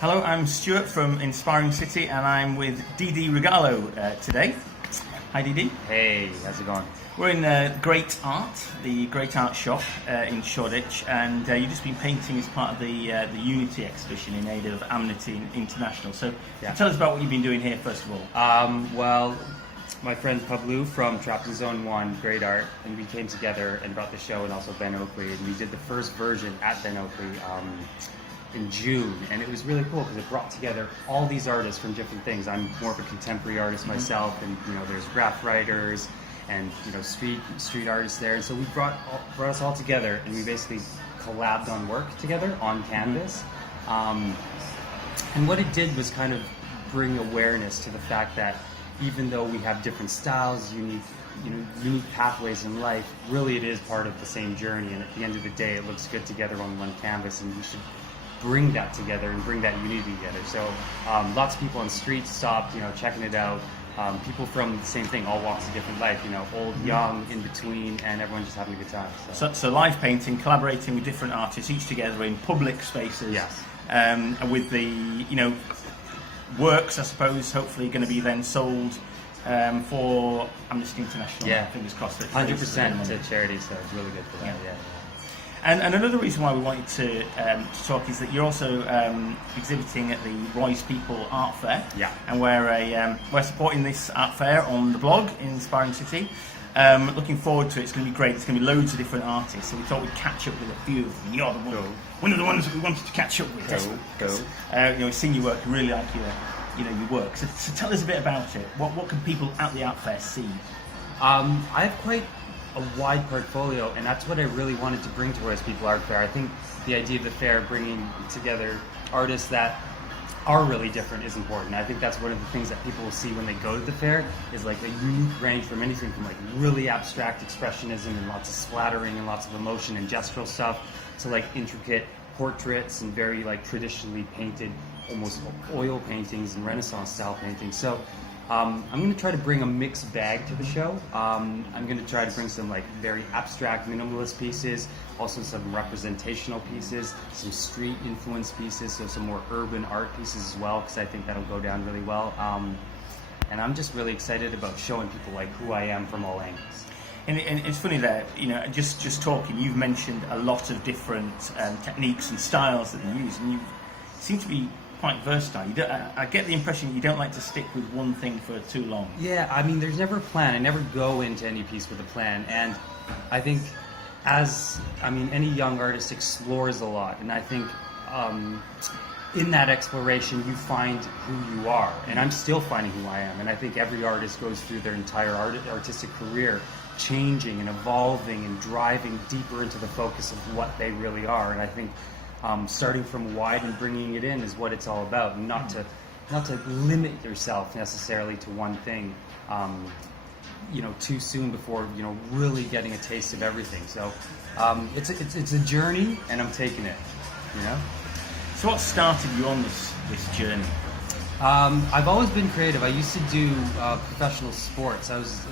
Hello, I'm Stuart from Inspiring City, and I'm with DD Regalo today. Hi, DD. Hey, how's it going? We're in Great Art, the Great Art shop in Shoreditch, and you've just been painting as part of the Unity exhibition in aid of Amnesty International. So tell us about what you've been doing here, first of all. Well, my friend Pablo from Trapped in Zone 1, Great Art, and we came together and brought the show, and also Ben Oakley, and we did the first version at Ben Oakley in June, and it was really cool because it brought together all these artists from different things. I'm more of a contemporary artist myself, and there's graph writers and street artists there, and so we brought us all together, and we basically collabed on work together on canvas. And what it did was kind of bring awareness to the fact that even though we have different styles, unique pathways in life, really it is part of the same journey, and at the end of the day it looks good together on one canvas, and we should bring that together and bring that unity together. So lots of people on the streets stopped, checking it out. People from the same thing, all walks of different life, old, young, in between, and everyone just having a good time. So live painting, collaborating with different artists, each together in public spaces. Yes. With the, works, I suppose, hopefully going to be then sold for Amnesty International. Yeah. Fingers crossed. 100% to charity, so it's really good for that. Yeah. And another reason why we wanted to talk is that you're also exhibiting at the Roy's People Art Fair. Yeah. And we're supporting this art fair on the blog, Inspiring City. Looking forward to it. It's going to be great. There's going to be loads of different artists, so we thought we'd catch up with a few of them. You're one of the ones that we wanted to catch up with. Go. We've seen your work, really like your work. So tell us a bit about it. What can people at the art fair see? I have quite a wide portfolio, and that's what I really wanted to bring to Roy's People Art Fair. I think the idea of the fair bringing together artists that are really different is important. I think that's one of the things that people will see when they go to the fair is like a unique range from anything from like really abstract expressionism and lots of splattering and lots of emotion and gestural stuff to like intricate portraits and very like traditionally painted, almost oil paintings and Renaissance style paintings. So I'm going to try to bring a mixed bag to the show. I'm going to try to bring some like very abstract minimalist pieces, also some representational pieces, some street influence pieces, so some more urban art pieces as well, because I think that'll go down really well. And I'm just really excited about showing people like who I am from all angles. And it's funny that, just talking, you've mentioned a lot of different techniques and styles that you use, and you seem to be quite versatile. I get the impression you don't like to stick with one thing for too long. Yeah, I mean, there's never a plan. I never go into any piece with a plan, and I think any young artist explores a lot, and I think in that exploration you find who you are, and I'm still finding who I am, and I think every artist goes through their entire artistic career changing and evolving and driving deeper into the focus of what they really are, and I think starting from wide and bringing it in is what it's all about, and not to limit yourself necessarily to one thing, too soon before really getting a taste of everything. So it's a journey, and I'm taking it. So what started you on this journey? I've always been creative. I used to do professional sports. I was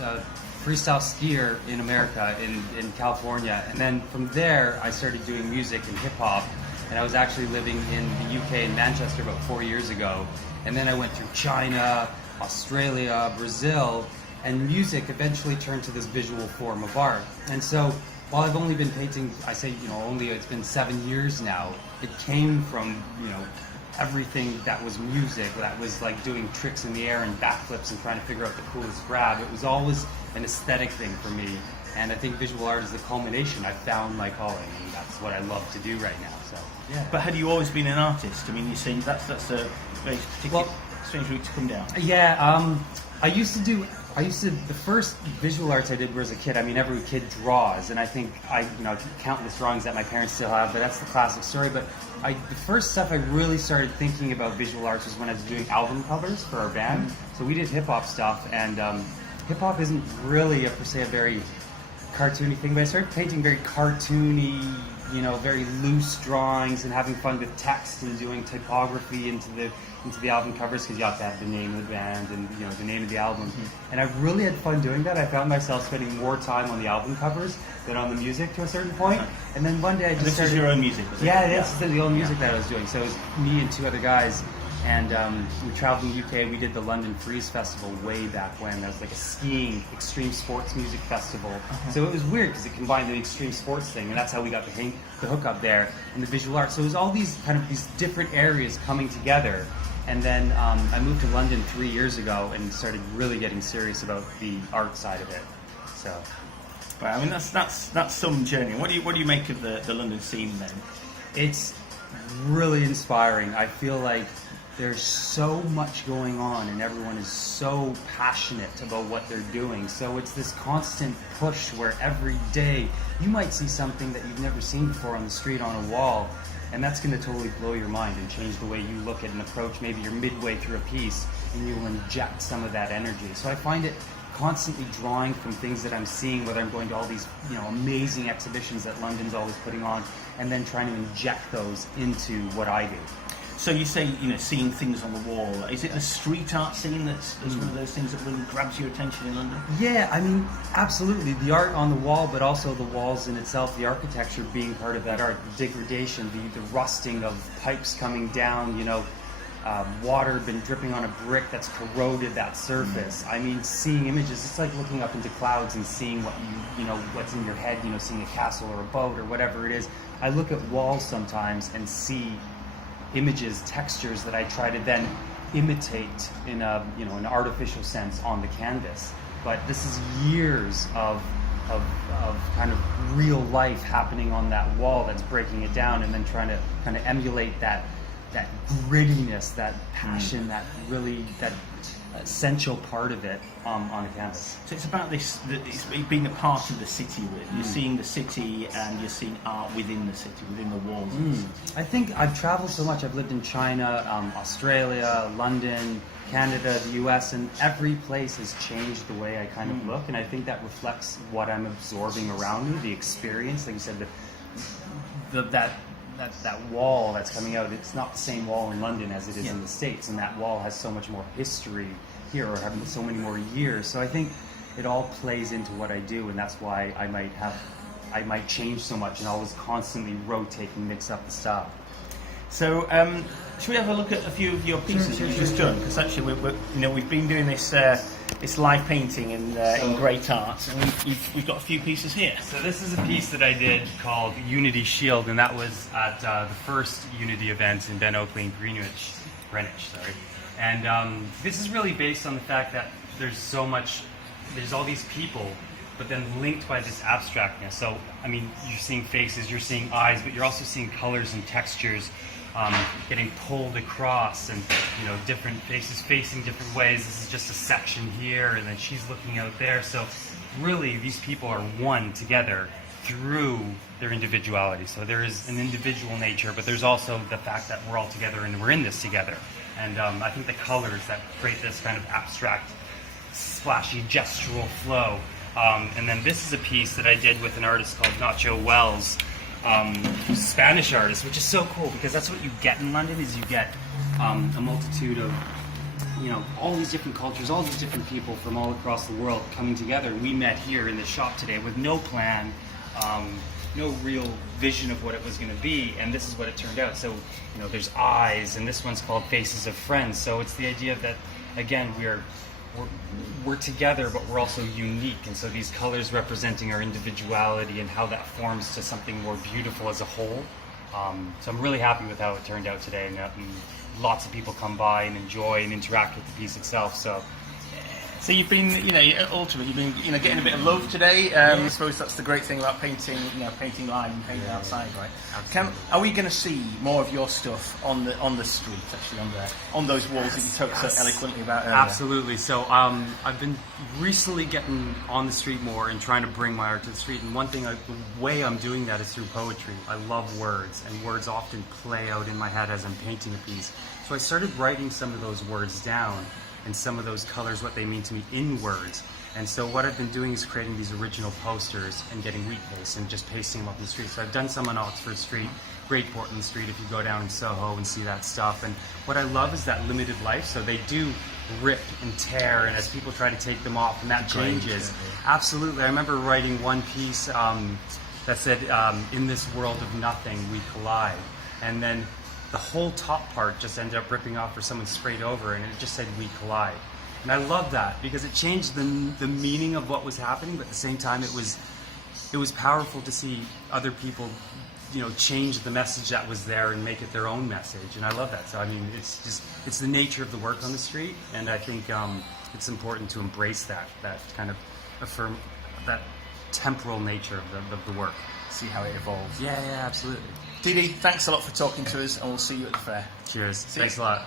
a freestyle skier in America, in California, and then from there I started doing music and hip-hop, and I was actually living in the UK in Manchester about 4 years ago, and then I went through China, Australia, Brazil, and music eventually turned to this visual form of art. And so while I've only been painting, it's been 7 years now, it came from everything that was music, that was like doing tricks in the air and backflips and trying to figure out the coolest grab. It was always an aesthetic thing for me, and I think visual art is the culmination. I found my calling, and that's what I love to do right now. So yeah. But had you always been an artist? I mean, you see, that's a very particular strange route to come down. Yeah, the first visual arts I did was as a kid. I mean, every kid draws, and I think countless drawings that my parents still have, but that's the classic story. But the first stuff I really started thinking about visual arts was when I was doing album covers for our band. So we did hip-hop stuff, and hip-hop isn't really, per se, a very cartoony thing, but I started painting very cartoony, you know, very loose drawings and having fun with text and doing typography into the album covers, because you have to have the name of the band and, you know, the name of the album. And I really had fun doing that. I found myself spending more time on the album covers than on the music to a certain point. And then one day I just started... This is your own music, was it? Yeah, it's the old music that I was doing. So it was me and 2 other guys, and we traveled in the UK. We did the London Freeze Festival way back when. That was like a skiing, extreme sports music festival. So it was weird because it combined the extreme sports thing, and that's how we got the hook up there, and the visual art. So it was all these kind of these different areas coming together. And then I moved to London 3 years ago and started really getting serious about the art side of it. So, well, I mean, that's some journey. What do you make of the London scene then? It's really inspiring. I feel like there's so much going on and everyone is so passionate about what they're doing. So it's this constant push where every day you might see something that you've never seen before on the street, on a wall, and that's going to totally blow your mind and change the way you look at an approach. Maybe you're midway through a piece and you'll inject some of that energy. So I find it constantly drawing from things that I'm seeing, whether I'm going to all these, you know, amazing exhibitions that London's always putting on, and then trying to inject those into what I do. So you say, you know, seeing things on the wall. Is it the street art scene that's one of those things that really grabs your attention in London? Yeah, I mean, absolutely. The art on the wall, but also the walls in itself, the architecture being part of that art, the degradation, the rusting of pipes coming down, you know, water been dripping on a brick that's corroded that surface. I mean, seeing images, it's like looking up into clouds and seeing what you know, what's in your head, you know, seeing a castle or a boat or whatever it is. I look at walls sometimes and see images, textures that I try to then imitate in a, you know, an artificial sense on the canvas. But this is years of kind of real life happening on that wall that's breaking it down, and then trying to kind of emulate that grittiness, that passion, that essential part of it on a canvas. So it's about this, it's being a part of the city, really. You're seeing the city and you're seeing art within the city, within the walls. I think I've traveled so much. I've lived in China, Australia, London, Canada, the US, and every place has changed the way I kind of look, and I think that reflects what I'm absorbing around me, the experience. Like you said, that wall that's coming out, it's not the same wall in London as it is in the States, and that wall has so much more history here, or having so many more years. So I think it all plays into what I do, and that's why I might change so much and always constantly rotate and mix up the style. So should we have a look at a few of your pieces you've just done? Because actually we've been doing this live painting in great art, and we've got a few pieces here. So this is a piece that I did called Unity Shield, and that was at the first Unity event in Ben Oakley in Greenwich. And this is really based on the fact that there's all these people, but then linked by this abstractness. So, I mean, you're seeing faces, you're seeing eyes, but you're also seeing colors and textures getting pulled across, and, you know, different faces facing different ways. This is just a section here, and then she's looking out there. So really, these people are one together through their individuality. So there is an individual nature, but there's also the fact that we're all together and we're in this together. And I think the colors that create this kind of abstract, splashy, gestural flow. And then this is a piece that I did with an artist called Nacho Wells, who's a Spanish artist, which is so cool because that's what you get in London, is you get a multitude of, you know, all these different cultures, all these different people from all across the world coming together. We met here in the shop today with no plan, no real vision of what it was going to be, and this is what it turned out. So, you know, there's eyes, and this one's called Faces of Friends. So it's the idea that, again, we're together, but we're also unique, and so these colors representing our individuality and how that forms to something more beautiful as a whole. So I'm really happy with how it turned out today, and lots of people come by and enjoy and interact with the piece itself. So you've been, ultimately, you've been, getting a bit of love today. I suppose that's the great thing about painting, painting live and painting outside, right? Are we going to see more of your stuff on the street, actually, on those walls that you talked so eloquently about earlier? Absolutely. So I've been recently getting on the street more and trying to bring my art to the street. And one thing, the way I'm doing that is through poetry. I love words, and words often play out in my head as I'm painting a piece. So I started writing some of those words down. and some of those colors, what they mean to me in words. And so what I've been doing is creating these original posters and getting wheat paste and just pasting them up in the street. So I've done some on Oxford Street, Great Portland Street, if you go down in Soho and see that stuff. And what I love is that limited life. So they do rip and tear, and as people try to take them off, and that changes. Absolutely. I remember writing one piece that said, in this world of nothing, we collide. And then the whole top part just ended up ripping off, or someone sprayed over, and it just said, we collide. And I love that because it changed the meaning of what was happening, but at the same time it was powerful to see other people, you know, change the message that was there and make it their own message. And I love that. So I mean, it's the nature of the work on the street, and I think it's important to embrace that kind of affirm that temporal nature of the work. See how it evolves. Yeah, absolutely. DD, thanks a lot for talking to us, and we'll see you at the fair. Cheers. See Thanks you. a lot.